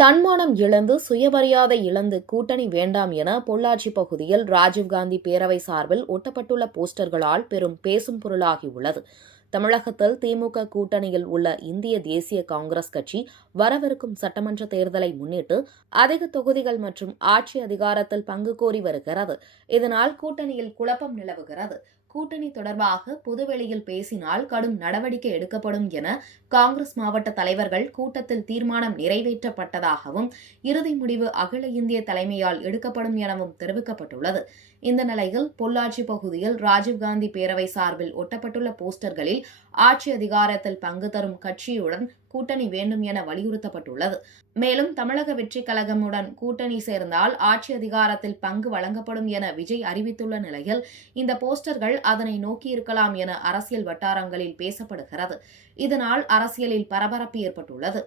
தன்மானம் இழந்து சுயமரியாதை இழந்து கூட்டணி வேண்டாம் என பொள்ளாச்சி பகுதியில் ராஜீவ்காந்தி பேரவை சார்பில் ஒட்டப்பட்டுள்ள போஸ்டர்களால் பெரும் பேசும் பொருளாகியுள்ளது. தமிழகத்தில் திமுக கூட்டணியில் உள்ள இந்திய தேசிய காங்கிரஸ் கட்சி வரவிருக்கும் சட்டமன்ற தேர்தலை முன்னிட்டு அதிக தொகுதிகள் மற்றும் ஆட்சி அதிகாரத்தில் பங்கு கோரி வருகிறது. இதனால் கூட்டணியில் குழப்பம் நிலவுகிறது. கூட்டணி தொடர்பாக பொதுவெளியில் பேசினால் கடும் நடவடிக்கை எடுக்கப்படும் என காங்கிரஸ் மாவட்ட தலைவர்கள் கூட்டத்தில் தீர்மானம் நிறைவேற்றப்பட்டதாகவும் இறுதி முடிவு அகில இந்திய தலைமையால் எடுக்கப்படும் எனவும் தெரிவிக்கப்பட்டுள்ளது. இந்த நிலையில் பொள்ளாச்சி பகுதியில் ராஜீவ்காந்தி பேரவை சார்பில் ஒட்டப்பட்டுள்ள போஸ்டர்களில் ஆட்சி அதிகாரத்தில் பங்கு தரும் கட்சியுடன் கூட்டணி வேண்டும் என வலியுறுத்தப்பட்டுள்ளது. மேலும் தமிழக வெற்றிக் கழகமுடன் கூட்டணி சேர்ந்தால் ஆட்சி அதிகாரத்தில் பங்கு வழங்கப்படும் என விஜய் அறிவித்துள்ள நிலையில் இந்த போஸ்டர்கள் அதனை நோக்கியிருக்கலாம் என அரசியல் வட்டாரங்களில் பேசப்படுகிறது. இதனால் அரசியலில் பரபரப்பு ஏற்பட்டுள்ளது.